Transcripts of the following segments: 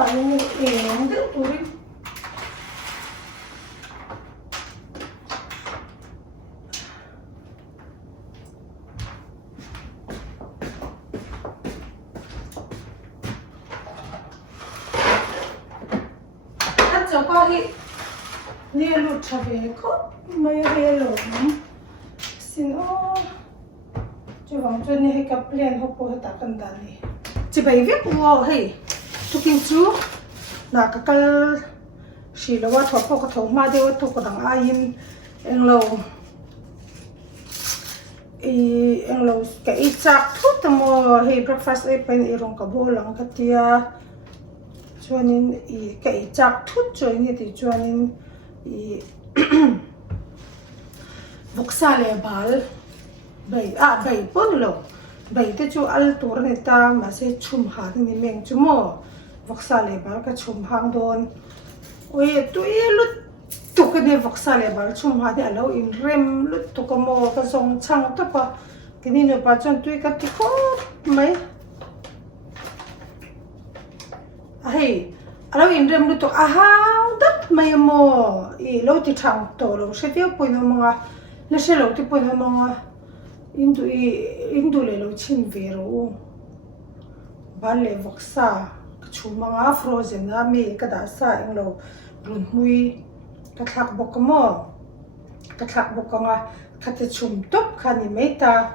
Paling yang tu turin. Aja kau ni lu cabai kau mai hello. Sino. Cuba tu ni hek plan hopo tak kenal ni. Cabai việc wow hey. Tukin chu na kakal silawa thopo ka thoma dewa to ko dang ayin englo ka ichak thut mo hey breakfast ai pen irong ka bolang ka tia chuanin I ka ichak thut choi ni ti chuanin I Vawksa le bal bai pon lo bai te chu al tur ni ta ma se chum ha ni meng chu mo Vawksa le bal ka chum hang don oi tu I lut tu ka ne Vawksa le bal chum ha de alo in rem lut tu ka mo ka song chang ta pa kini no pa chon tu ka ti ko mai ai alo in rem lut tu a hang dat mai mo I lo ti thang to lo se ti po no mga le se lo ti po no mga indu le lo chin ve ro bal le Vawksa chumanga frozen na mi ka da sa englo run hui ka thak bok mo ka thak bok nga ka te chum top khani meta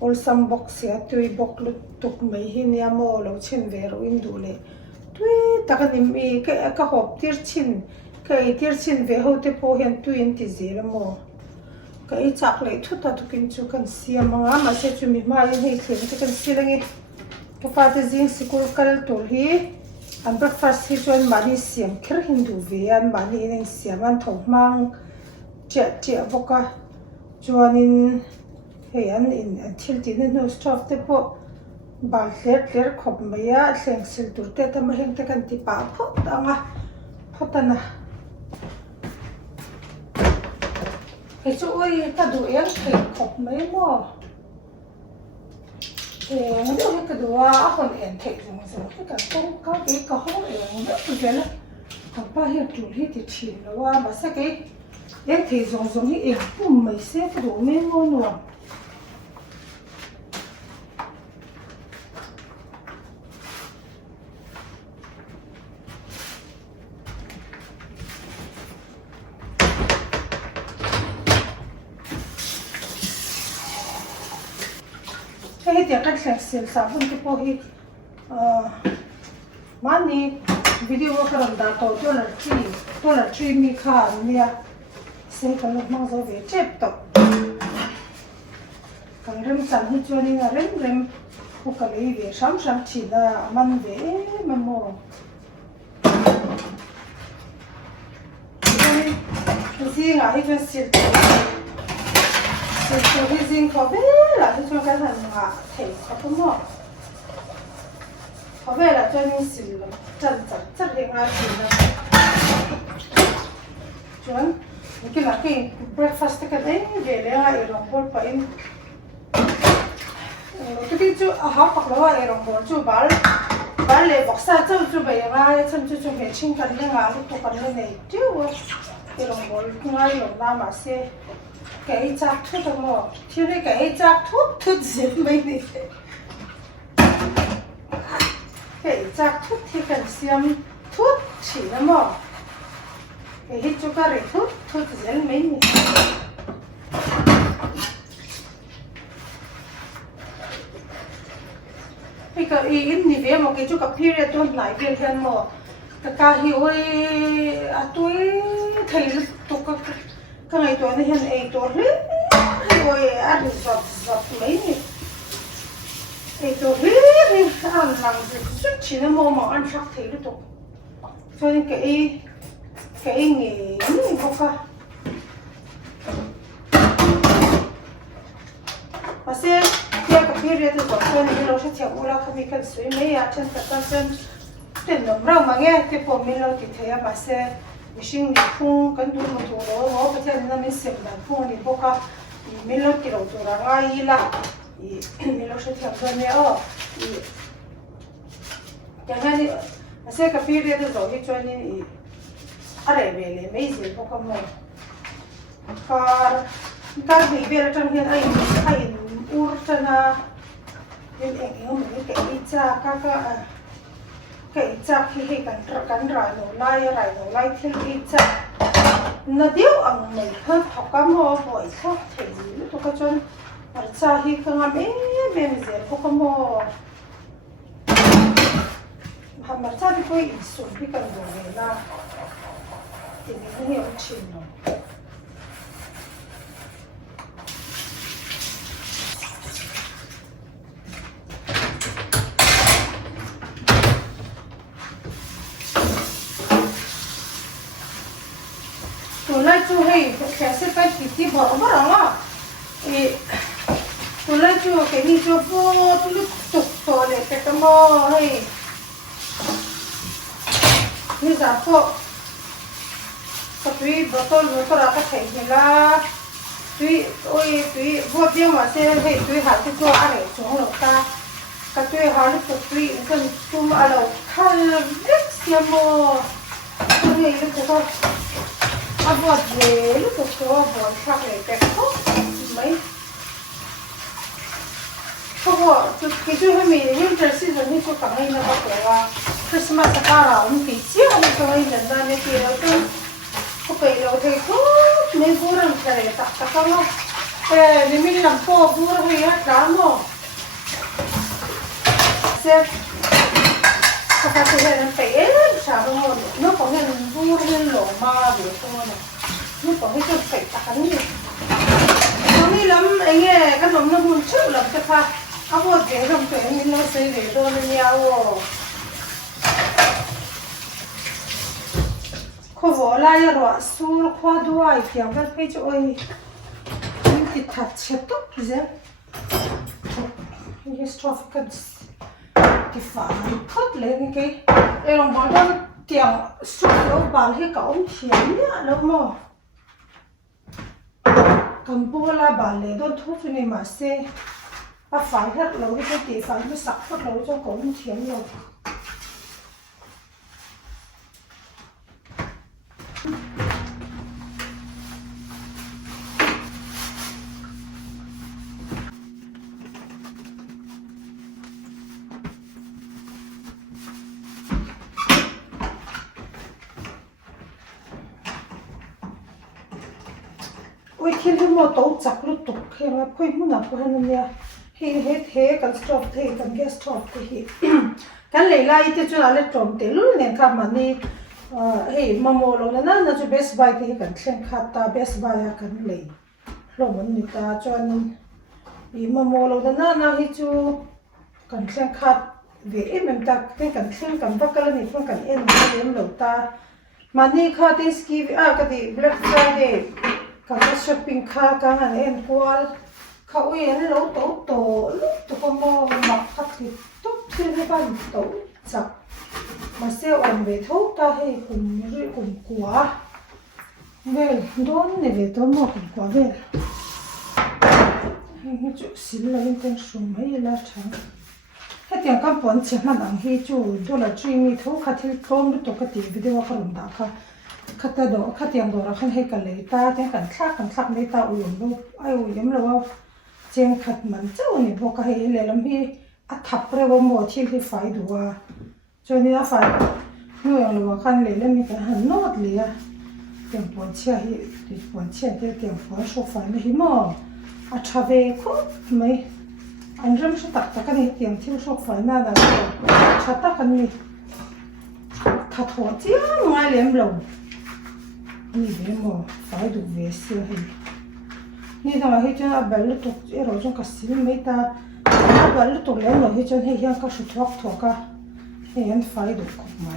ol sam bok sia tui bok lut tuk mai hin ya mo lo chin ve ro indu le tui ta ka ni mi ka hop tir chin ve ho te po hian tu in ti zira mo ka I chak le thu ta tu kin chu kan sia manga ma se chu mi ma in hei thleng te kan silangi ka fa te jing sikul kal tur hi an breakfast hi chuan mani siam kher hindu ve an mani in siam an thong mang chia boka chuanin hei an in thil ti no stop te po bal tler khop mai a thleng sil tur te ta ma heng te kan ti pa phot anga photana hei chu oi ka du eng thei khop mai mo nó được cái đồ còn ẩn thệ rồi cái cả có cái có không ẩn rất là cái là còn ba hiện chủ hết thì chỉ là qua mà sao cái thì giống như ẩn cũng mấy xe cái đồ mê ngon rồi cái tiếng cách sạch sẽ sabun cái po hi mani video cái làm đào tạo tôi là truy mi kha nia xem cái lúc mang rồi về chép tập cái rem chẳng hi cho nên là rem không cái lấy về sắm chỉ là mang về mà mua cái gì ngài cho xịt cái gì có bé là cho cái thằng ngà thấy không có có vẻ là cho nên xịt chân hình là xịt là chuẩn cái là cái breakfast cái đấy về là irong bol pa in cái chú học học là irong bol chú bal le Vawksa chú bây giờ chân chú về chinh cần lên ngà lúc tụi cần lên này chú irong bol ngay irong nam mà xe cái chạc thuốc đâu mà thiếu đi cái chạc thuốc gì mấy đi cái chạc thuốc thì cần xem thuốc chỉ là mà cái hít cho cái thuốc gì mấy đi cái cái in như vậy mà cái chỗ cái period tuần này về thiên mà cái hiểu à tôi thấy tụi cái ngày tuần này hiện ấy tuần đấy rồi ăn giọt mấy nhỉ ấy tuần đấy ăn làm chút chỉ là mà ăn sắc thấy được tụi cho nên cái nghề này không cả mà sẽ cái period của tôi này nó sẽ theo ula không bị cần suy mấy à chân tên nó rau mà nghe cái phần mình lo thì thấy mà sẽ mình phun cái đuôi một chỗ đó nó có thể là mình xem là phun thì bốc ra mình lo kiểu chỗ là ngay là mình lo sẽ theo cái này chẳng hạn sẽ cái phía đây rồi cái cho nên ở đây về này mấy gì cũng không mua car bị về trong hiện ai ur cho na hiện anh cái cha cái cha khi cái rồi lại thiên cái cha nó điệu ăn này hơn học cái mò bội khác thì lúc tôi có cho ở cha khi không làm em gì cũng không mò mà cha thì có ý xuống thì cần đồ này là thì mình hiểu chuyện rồi tôi lấy chú hay cái sẽ phải titi bỏ á tôi lấy chú cái này chú vô tôi lúc tục tôi để cái tấm mò hay như giả phụ cái túi bottle ra cái thẻ này là túi vô biếng mà sẽ hay túi hạt cái chỗ ăn này chỗ nào ta cái túi hạt cái túi cái túi mà là khăn vết xem mò tôi này lúc đó vô về lúc đó vô khác này cái khóc mấy không có cái chỗ hay mình winter season thì chỗ càng ngày nó có cái Christmas cả là ông tí xíu anh cho anh nhận ra này kia tôi có phải lâu thì tốt mấy bữa làm cái này tắc không nên mình làm po bữa hơi hết đá mà xem các cái này nó phải sao mà nó có cái bữa cái lỗ mà để không này nó có cái phải tắc cái này nó đi lắm anh nghe cái lồng nó buồn chịu lắm cái pha áo bột để làm cái này nó xây để đồ nó nhau cô vợ lại rồi xuống khoa đuôi tiếng cái phải cho ơi những cái thật chết tốt gì cái stuff cái phản phất lên cái lòng bọn nó tiếng suốt lâu bàn hay cả ông thiền nhá đâu mà cầm bùa là bàn lấy đôi thuốc cho nên mà xe phải hết lâu cái gì phải mới sặc hết lâu cho cả ông thiền rồi ôi thiên thì mua tàu chặt lúc tục khi mà quay muốn nào của anh nha hết cái stop thế cái gas stop thì cái này là ít chút là trộm thế luôn nên cả mà ni mà mua luôn nó cho best buy thì cái xem khát ta best buy cái này rồi mình người ta cho nên mà mua luôn nó hết chú cái xem khát về em ta cái xem cái bắt cái này không cái em lâu ta mà ni khát thì ski cái gì Black Friday cái shopping cart cái này em quaเขาเองเราโตลูกตัวมองมักขัดที่ตุ๊บที่ในบ้านโตจับมาเซลล์เวทตาให้คุมรีคุมกัวเวลโดนในเวทมอคุมกัวเวลให้จุสิลเลยเป็นสุ่มให้ละทั้งให้เตียงกับปนเชียมันอังให้จูดูละจีมีทุกขัดที่พร้อมตัวกติวิดีโอขลุ่มดาค่ะขัดดอกขัดเตียงดอกเราขันให้กันเลยตาเตียงกันคลักในตาอุ่นลูกไอ้อุ่นเราว่าเจงขัดมันเจ้านี่บอกให้เลยลำพี่อัดทับเรียกว่าหมดที่ไฟดูว่าจนนี่นะไฟเมื่อเราว่าคันเลยแล้วมีการหันนอดเลยเตียงปวดเชี่ยที่ปวดเชี่ยที่เตียงปวดโซฟาไม่หิมออัดชาเวคุไหมอันเริ่มชัดตะกันเตียงที่โซฟาหน้าด่าชัดตะกันนี่ถ้าถอดเจ้าไม่เลี้ยงเรานี่เลี้ยงหมอไฟดูเวสให้นี่ทำไมให้จนอับลูกตุกเราจงกัดสิไม่ตาอับลูกตุกแล้วเราให้จนให้ยังก็ชุดทอกทอกะให้ยังไฟดูกบไหม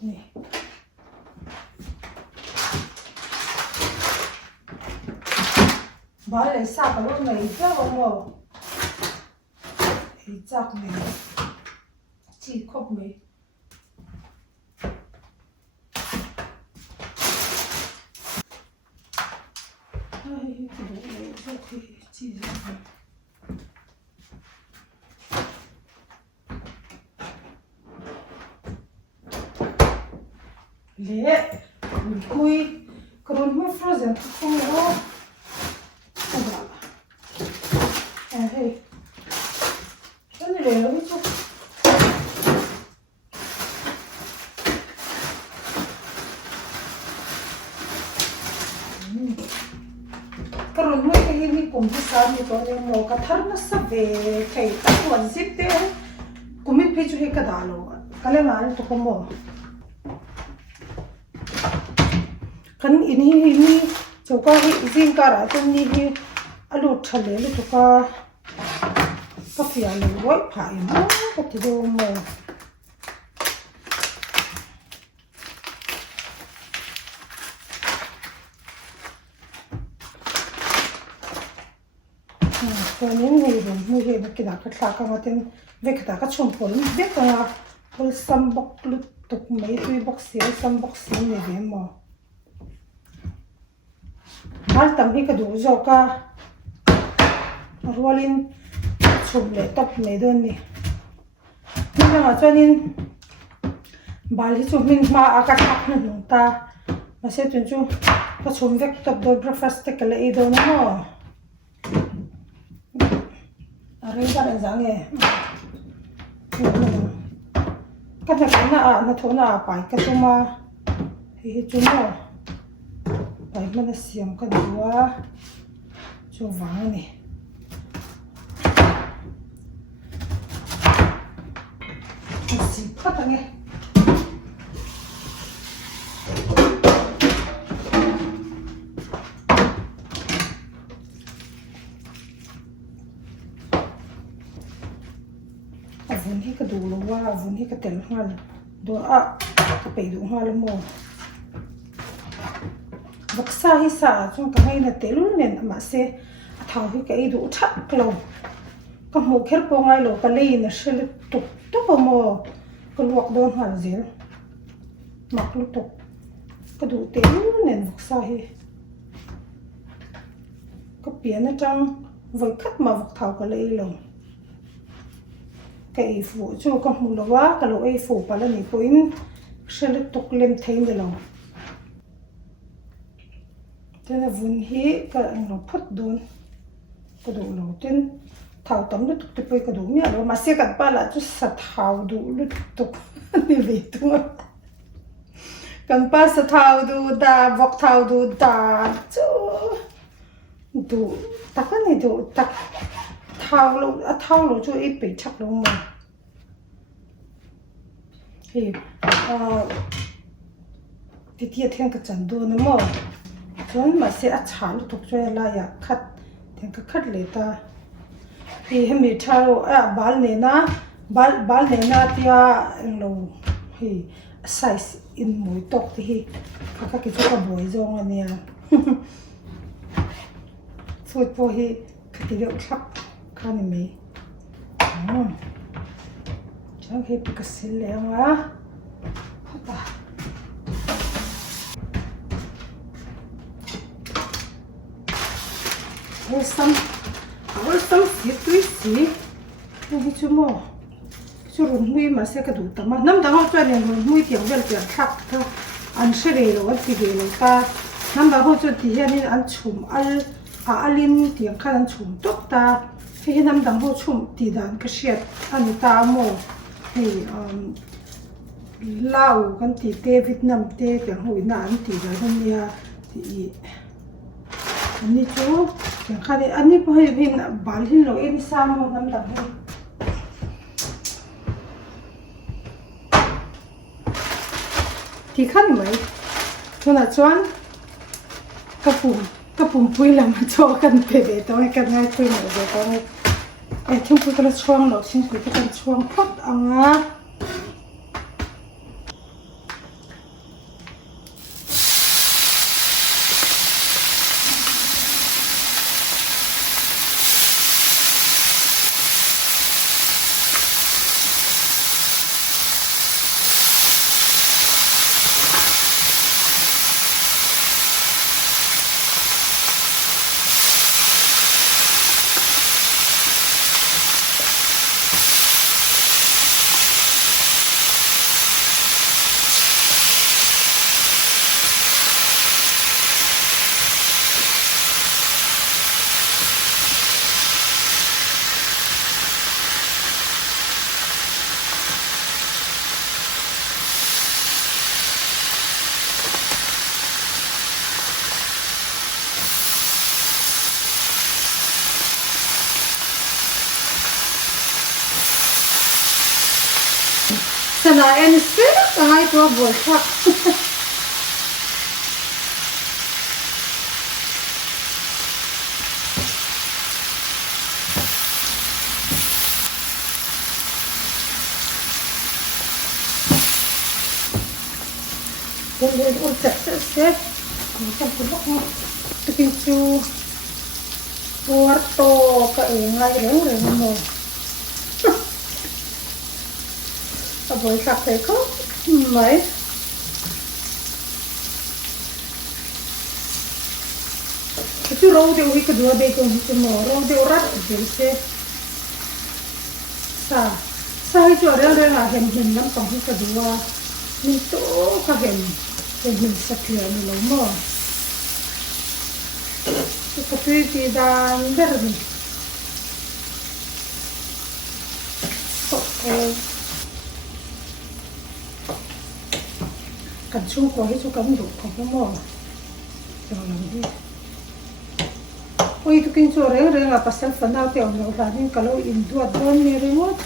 nè bà lấy sao cái lúc này chứ không mà thì chắc này chỉ khóc mấy ai cái đồ này rất thì chỉ ra lệ cùi còn mới frozen không có hey cái này là cái chút còn mới cái này cũng đi sao như tôi nên mua cái thằng nó sắp về cái tắc quần zip đấy cũng mới phải chơi cái đó luôn cái này là tôi không mua kan ini coba izin kara tuh ni alu thale lu coba kafe alu woi pai mo ketido mo cái này người dùng người hệ cái đó cái thà cái tên về cái đó cái chum phun về cái là phun sắm bọc lụt tục mấy tuy bọc xíu sắm bọc xíu này về mà hal tam hi ka du zo ka rolin chum le top me don ni ni nga chonin bal hi chum min ma aka thak na nu ta ma se tun chu ka chum vek top do breakfast te kala e do na mo are ga na jang e ka na thona pai ka tuma hi chu mo pai mana siam ka duwa chu wang ni si phata nge avun hi ka du lo wa avun hi ka tel ngal do a ka pe du ngal mo Vawksa hi sa chung ka mai na telul nen ama se thau hi ka idu thak lo ka mu kher po ngai lo ka lei na shel tuk tuk mo ka luak don hal zel mak lu tuk ka du telul nen Vawksa hi ka pia na tang voi khat ma vak thau ka lei lo ka i fu chu ka mu lo wa ka lo ei fu pa la ni po in shel tuk lem thein de lo tên là vun hi cái anh nó phất đồn cái đồ đầu tiên thảo tấm nó tục cái đồ nhá rồi mà xe cắt ba là chút sạt thảo đồ nó tục như vậy thôi cần ba sạt thảo đồ đà vọc thảo đồ đà chứ đồ tắc cái này đồ tắc thảo lo cho ít bị chắc luôn mà thì titi thiên cái chân đồ nữa mà chúng mà sẽ chán thuộc cho là ya khát thì cái khát lấy ta thì hem mi thao bal ne na tia lo hi size in moi tok thì cái chỗ cái bồi zong anh nha phơi po hi cái điều khắp khăn mi chẳng khi bị cái xịn lẹo á some sweet này chú mò chú run hui mà sẽ cái đủ tama năm tháng học cho nên run hui tiếngvel tiếng khắc thôi ăn sẽ về rồi thì về rồi ta năm tháng học cho thì nên ăn chum alin tiếng khăn ăn chum tốt ta khi năm tháng học chum thì đàn cái sét ăn ta mò thì Lao kan ti te Vietnam te tiếng hui na ăn thì là hôm nay thì anh chú tiếng khai anh ấy phải bên bán hin lỗi em sao mà năm đặc hơn thì khăn mấy cho là choan cái phùng pui làm cho cần phải để tôi cần ngay pui này để tôi em không phải cái choang lộc xin cái choang phốt à sana en se tangai tua bol thak Boleh urut se macam pulak mo tukin chu Puerto ka ngai reng mo aboy sakay ko may ito raw de uwi kedua de ko hito mo raw de orat se sa ito reng hem lam pang hito kedua nito ka hem sa tiyan nila mo ito pwede dan berni cần chung có hết cho cắm đủ không có mỏ rồi làm đi ôi tôi kinh cho reng là pasal phần nào tiểu nhiều là nên kalau in dua don ni remote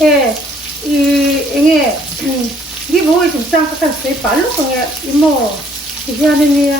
nghe đi vui chúng sang các cái phải lúc nghe imo thì ra nên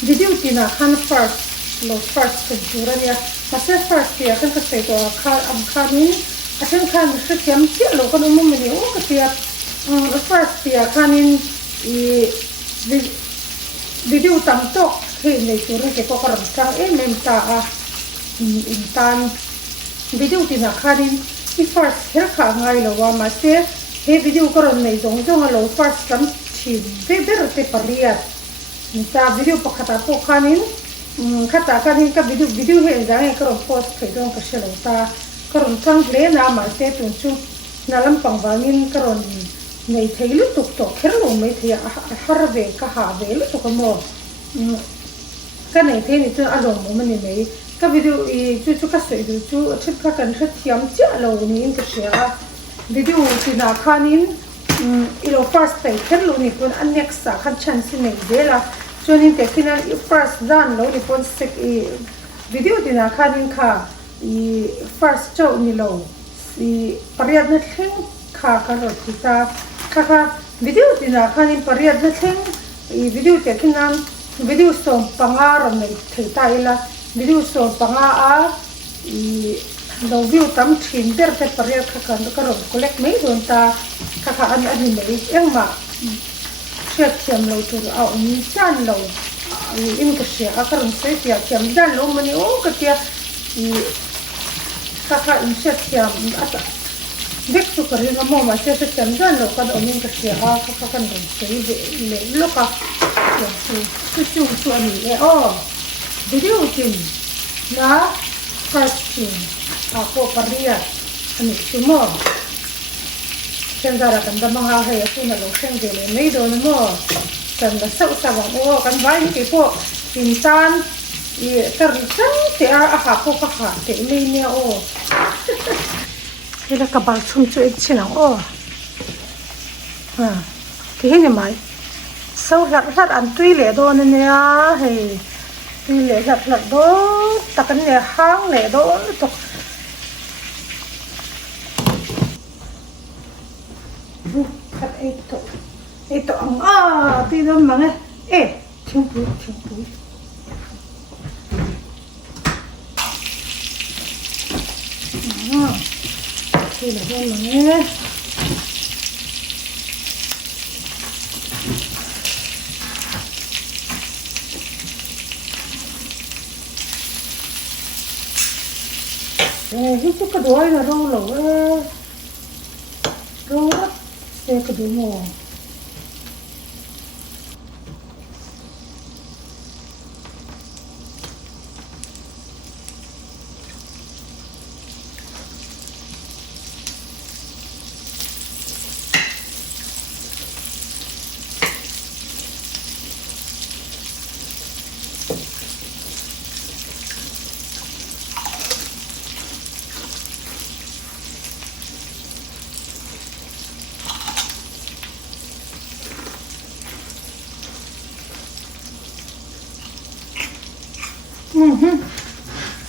video thì là khăn first lo first cái chỗ này masih first ya kan kasih tu khan ni akan khan setiap tiap lo kan umum ni ketiap first ya khanin video tam tok he nei turun ke ko karam sang memta intan video ti na khanin first her kha ngai lo wa masih he video karon nei jong lo first kam thi ber te pariat minta video pakhata po khanin khata kan ka video he jang ka post thedong ka shelo ta karon tang le na ma te tun chu nalam pangwangin karon nei theilu tuk to kherlo mai thia harve ka ha ve lu to ko mo ka nei the ni chu alom mo mani nei ka video chu ka sei du chu thip ka kan thit thiam cha lo ni in ka share video ti na khanin ilo first pay kherlo ni kun next sa khan chan si nei vela chonin te final first dan lo ni pon sek video dina khanin kha first show ni lo pariat na thing kha ka ro ta kha video dina khanin pariat na thing video te kinan video som pangar nei theta ila video som panga a lo view tam thin ber te pariat kha kan ka ro collect mai don ta kha an nei engma thiam thiam lo tu au ni chan lo in ka sia akaron se tia thiam dan lo mani o ka tia ka in se thiam ata dek tu ka ringa mo ma se thiam dan lo ka o min ka sia ka kan don se le lo ka chu ani e o video tin na casting ako paria ani sumo Sendara kan da mga hay ako na lo sendele may do mo kan da sa usawang o kan vai ni po pinsan karsan te a ko ka te may niya o ila ka bal chum chu ikchina o ki hini mai sau lat an tui le do na niya hey tui le lat do takan ne hang le do to kat ito ang tinan mga tiempo tinan mga ito kedua na rolo saya kedua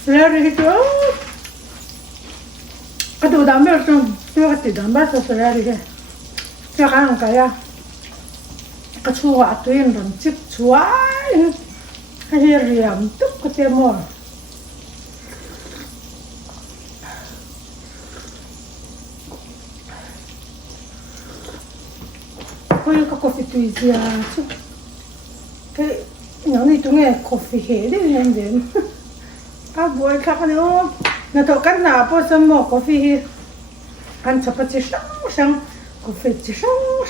Seleri itu kado damel tuh kati damel tuh seleri ke sekarang kayak kecuali atuin dan cip cuai akhirnya tuh ketemu cái coffee tùy gì à chứ cái nhóm này tôi nghe coffee hết đấy nên đến các buổi khác nữa là tôi cắt nào bao giờ mua coffee ăn chập chỉ sáng coffee chỉ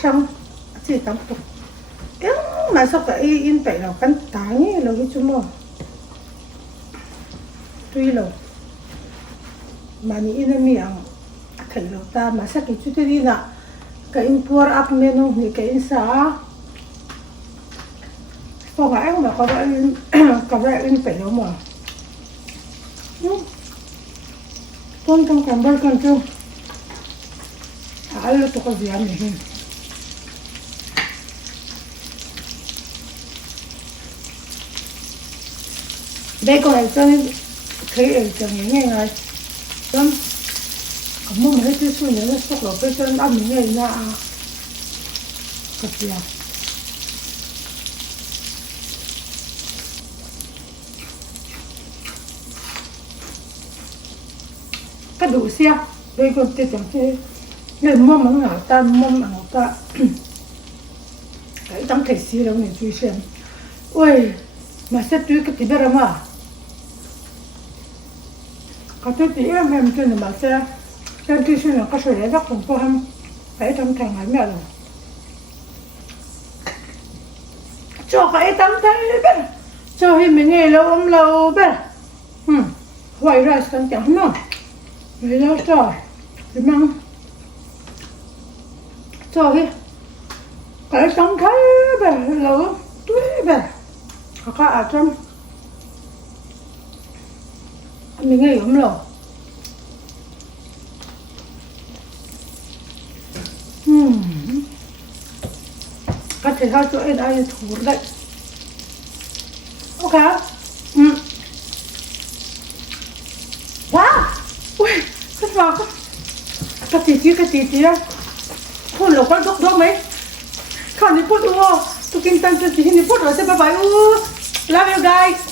sáng chỉ tắm tục cái mà sao cái in phải là cắn tái là cái chú mua tuy là mà in là miệng thấy là ta mà sao cái chú thế đi nào cái in pour up menu thì cái in sao có cái mà có cái in phải đâu mà con trong cầm bơ con chung là tôi có gì ăn này đây con này cho thấy ở trong những ngày này lắm mong mấy cái suy nghĩ nó sốc lột cái chân ăn những ngày nha cực kỳ cái đủ xe đây con tiêu chẳng thế người mong mong nào ta mong nào ta cái tấm thể xí đâu này chui xem ôi mà xếp túi cái tí bê ra mà cái túi tí em chưa mà xe cái túi xem là có sợi để rắc cùng cô ham phải tấm thành hải mẹ rồi cho cái tấm thành bên cho hi mình nghe lâu bên hoài ra sang chẳng nó vậy đó cho thì mang cho cái tấm thành bên lâu túi bên có ở trong mình nghe ấm lẩu có thể theo chỗ đây thủ đấy ok wow ui rất vào cái titi á thôi là quan trọng đó mấy còn đi phút đúng không tôi kinh tăng cho chị đi phút rồi sẽ bye bye love you guys